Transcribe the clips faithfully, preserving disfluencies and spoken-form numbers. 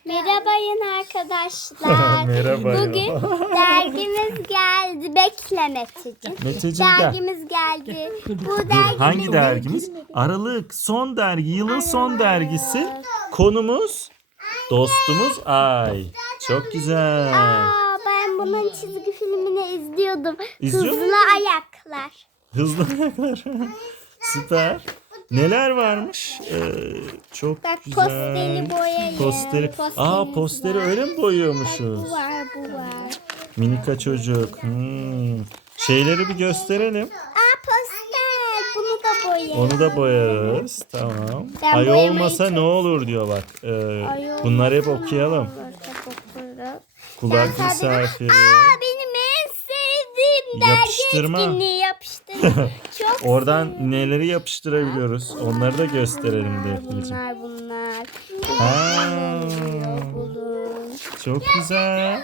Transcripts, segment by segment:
Merhabayın arkadaşlar. Merhaba. Bugün dergimiz geldi. Bekle Meteciğim. Meteciğim gel. Dergimiz geldi. Bu Dur, dergimiz hangi dergimiz? Aralık son dergi, yılın son dergisi. Konumuz dostumuz Ay. Çok güzel. Aa, ben bunun çizgi filmini izliyordum. İzliyor Hızlı muydun? ayaklar. Hızlı ayaklar. Süper. Neler varmış? Ee, çok Bak güzel. posteri boyayın. Posteri. Aa, Posterimiz posteri var. öyle mi boyuyormuşuz? Bu var, bu var. Minika çocuk. Hmm. Şeyleri bir gösterelim. Aa, poster. Bunu da boyayın. Onu da boyarız. Tamam. Ben Ay boyamayı olmasa çok- ne olur diyor bak. Ee, Ay, olmasa bunları hep ne okuyalım. olur, hep okuruz. Kulak Ben sadece- misafiri. Aa, benim en sevdiğim dergi Yapıştırma. etkinliği yapıştırma. Çok Oradan seviyorum. neleri yapıştırabiliyoruz? Onları da gösterelim Bunlar, Defneciğim. bunlar, bunlar. Ha. Bulun. Çok güzel.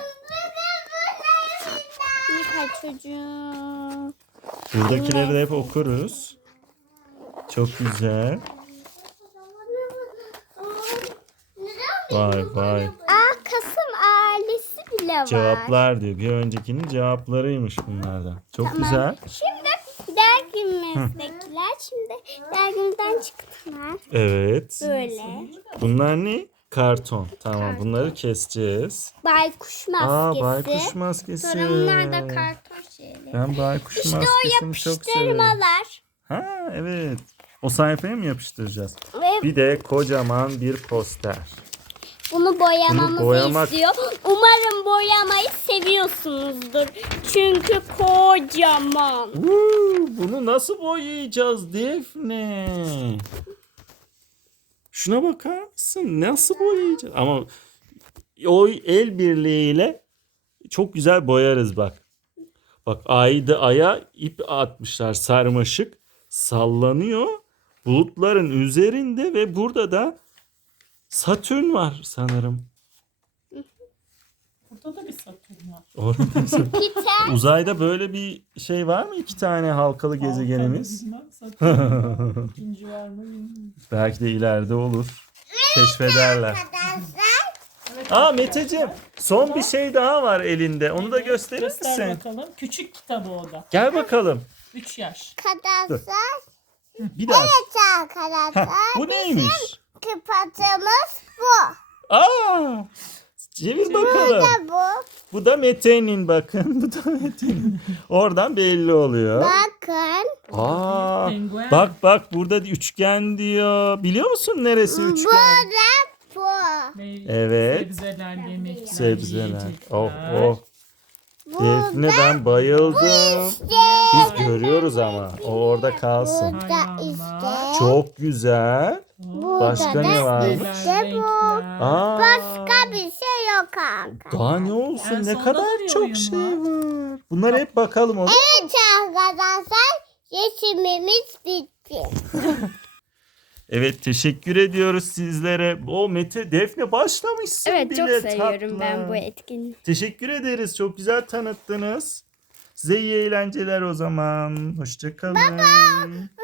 Mika çocuğum. Buradakileri de hep okuruz. Çok güzel. Vay vay. Aa, Kasım ailesi bile var. Cevaplar diyor. Bir öncekinin cevaplarıymış bunlardan. Çok Tamam. güzel. Şimdi dergimizdekiler. Şimdi dergimizden çıktılar. Evet. Böyle. Bunlar ne? Karton. Tamam. Bunları keseceğiz. Baykuş Aa, maskesi. baykuş maskesi. Sonra bunlar da karton şeyleri. Ben baykuş İşte o maskesini çok seviyorum. yapıştırmalar. Ha evet. O sayfaya mı yapıştıracağız? Ve Bir de kocaman bir poster. bunu boyamamızı Bunu boyamak- istiyor. Umarım boyamayı seviyorsunuzdur. Çünkü kocaman. Uuu, bunu nasıl boyayacağız Defne? Şuna bakar mısın? Nasıl boyayacağız? Ama o el birliğiyle çok güzel boyarız bak. Bak ayda aya ip atmışlar, sarmaşık sallanıyor. Bulutların üzerinde ve burada da Satürn var sanırım. Burada da bir Satürn var. Orada da Satürn. Peter. Uzayda böyle bir şey var mı? İki tane halkalı gezegenimiz. Halkalı bilmem, Satürn var. İkinci var mı bilmiyorum. Belki de ileride olur. Keşfederler. Evet, Aa arkadaşlar. Meteciğim, son bir şey daha var elinde. Onu da gösterir Göster misin? bakalım. Küçük kitabı o da. Gel bakalım. üç yaş. Arkadaşlar. Bir daha. Arkadaşlar. Heh, bu neymiş? Kıpatımız bu. Aa! Çevir bakalım. Bu. Bu da Mete'nin bakın. Bu da Mete'nin. Oradan belli oluyor. Bakın. Aa! Penguen. Bak bak burada üçgen diyor. Biliyor musun neresi üçgen? Bu. Meyve- Evet. Sebzeler, yemekler, Sebzeler. yiyecekler. Oh oh. Defne ben bayıldım. Biz görüyoruz ama. O orada kalsın. Da işte. Çok güzel. Oh, Başka da ne var? sebzeler, İşte bu. renkler. Aa, Başka bir şey yok kanka. daha ne olsun? En Ne sonda kadar duruyor çok oyun şey var. var. Bunlara hep bakalım olur. Evet arkadaşlar. Yeşimimiz bitti. Evet teşekkür ediyoruz sizlere. O Mete Defne başlamışsın Evet bile çok seviyorum tatlım. ben bu etkinliği. Teşekkür ederiz. Çok güzel tanıttınız. Size iyi eğlenceler o zaman. Hoşça kalın.